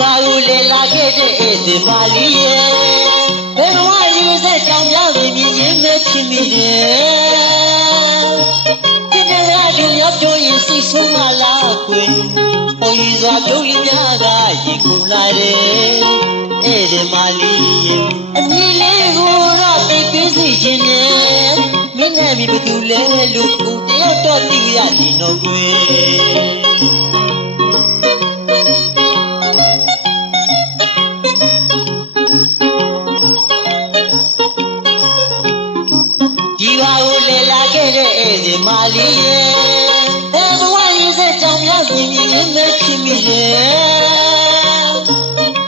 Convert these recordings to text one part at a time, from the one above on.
ရွာကိုလေလာခဲ့တဲ့ဧသပါဠိရဲ့ဘယ်တော့မှရေဆက်ကြောင်များစွာမြင်ရင်းမဲ့ဖြစ်မိတယ်ဒီနေ့ကဒီရောက်ကြရင်စိတ်ဆုံးမလားကွယ်ပုံရစွာပြုံးရင်များကရေကုန်လာတယ်ဧသပါဠိရဲ့အမြင်လေးကိုတော့သိသိစီခြင်းနဲ့မင်းနဲ့ဘယ်သူလဲလို့ကိုတယောက်တော့သိရရင်တော့ကွယ် များမြင်မြင်လေးမဲ့ဖြစ်မိလေ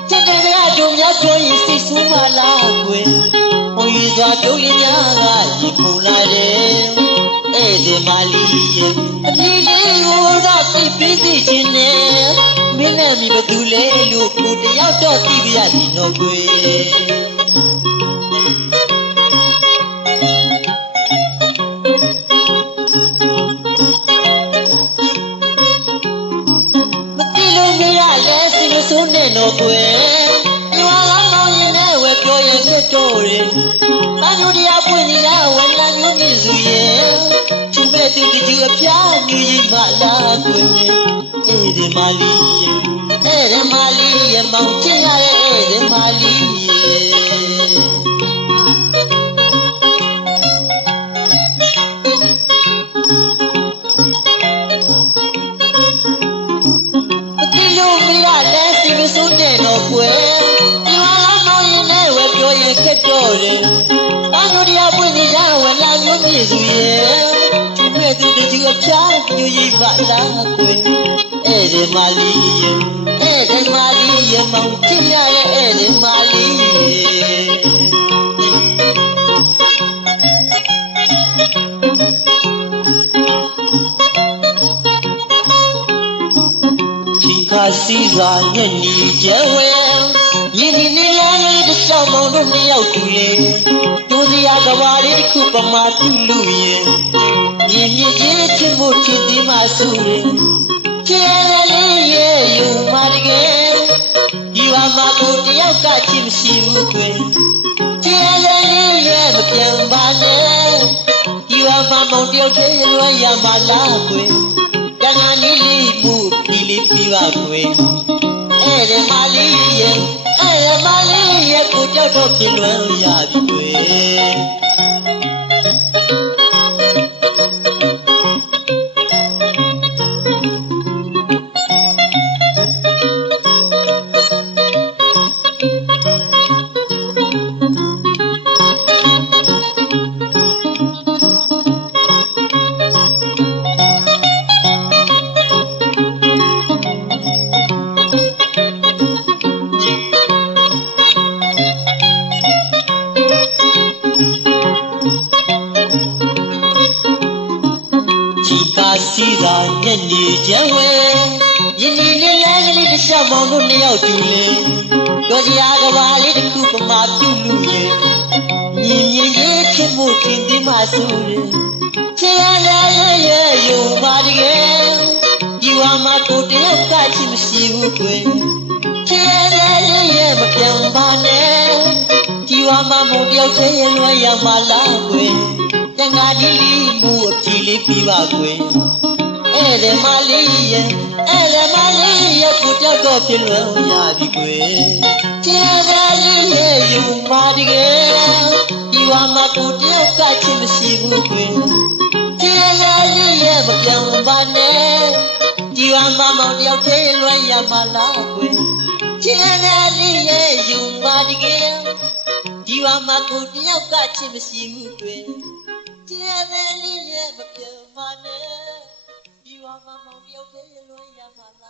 ချစ်တဲ့ကတို့များပြောရင်စိတ်ဆူးမလားကွယ်ဟိုရီစွာတို့ရင်များကဒီခုလာတယ်ဧည့်သည်မာလီရဲ့အပြေလေးကိုတော့သိပေးစီခြင်းနဲ့မင်းနဲ့မိဘသူလဲလို့ကိုတယောက်တော့သိပြရစီတော့ကွယ် တော့ကွယ်ညောင်းကောင်းရင်နဲ့ဝယ်ပြောရင်ဖြစ်တော့တယ်တန်ညိုတရားပွင့်နေတာဝယ်လာမျိုးမြည်စုရဲ့ချူမဲ့သူတကျအပြားညူရင်မလားကွယ်အဲ့ဒီမာလီရဲ့အဲ့ဒီမာလီရဲ့မောင်ချင်ရတဲ့အဲ့ဒီမာလီရဲ့ ပြောရင်ခက်တော့တယ်။ဘာလို့တရားပွင့်နေကြဝယ်လာမျိုးမြည်စုရဲ့သူမဲ့သူတကျအဖျားပြူကြီးပါလားကွယ်အဲ့ဒီမာလီရဲ့အဲ့ဒီမာလီရဲ့မောင်ချစ်ရရဲ့အဲ့ဒီမာလီရဲ့ချင်းခါစီစာညက်နီကျဲဝဲမြင်းဒီနေလာလေးတစ်ဆော င်မောင်တို့နှစ်ယောက်တူရဲ့ဒိုးစရာကဘာလေးတစ်ခုပမာပြုလူရဲ့မြင်းမြင့်ချင်းချင်းဖို့ချစ်သေးမှဆူရဲ့ချဲလေးရဲ့ယူမတကယ်ဒီဟာမှာကိုတယောက်ကချစ်မရှိဘူးကွယ်ချဲလေးရဲ့မပြောင်းပါနဲ့ဒီဟာမှာမောင်တယောက်တည်းရွာရမှာလားကွယ်တန်ငါလေးလေးမှုဒီလေးပြပါကွယ်အဲ့ဒီမလေးရဲ့ အဲ့ဒီမလေးရဲ့ကိုကြောက်တော့ဖြစ်လွယ်ရပြီကွ သာညက်နေကျဲဝဲယင်းဒီလေးလမ်းကလေးတစ်လျှောက်မောင်တို့နှစ်ယောက်တူလေကြောစရာကဘာလေးတစ်ခုပမာပြုလူရဲ့မြင်မြင်ရေးချစ်မှုခင်ဒီမှဆူတယ်ချစ်ရတဲ့ရဲ့ယူပါတကယ်ဒီဝါမှာကိုတယောက်ကချစ်မရှိဘူးကွယ်ချစ်ရတဲ့ရဲ့မပြောင်းပါနဲ့ဒီဝါမှာမုံတယောက်တည်းရဲ့လွယ်ရမှာလားကွယ်တန်ငါဒီလီမှုအဖြီလေးပြီးပါကွယ် အဲ့ဒီမလေးရဲ့အဲ့ဒီမလေးရဲ့ကိုကြောက်တော့ဖြစ်လွယ်ရပြီကွယ်ကျန်တာလေးရဲ့ယူမတကယ်ဒီဝါမှာကိုတယောက်ကချစ်မရှိဘူးကွယ်ကျန်တာလေးရဲ့မပြောင်းပါနဲ့ဒီဝါမှာမောင်တယောက်သေးလွယ်ရမှာလားကွယ်ကျန်တာလေးရဲ့ယူမတကယ်ဒီဝါမှာကိုတယောက်ကချစ်မရှိဘူးကွယ်ကျဲတဲ့လေးရဲ့မပြောင်းမနဲ့ ဒီဝါမမောင်တယောက်တည်းလွန်ရမှာ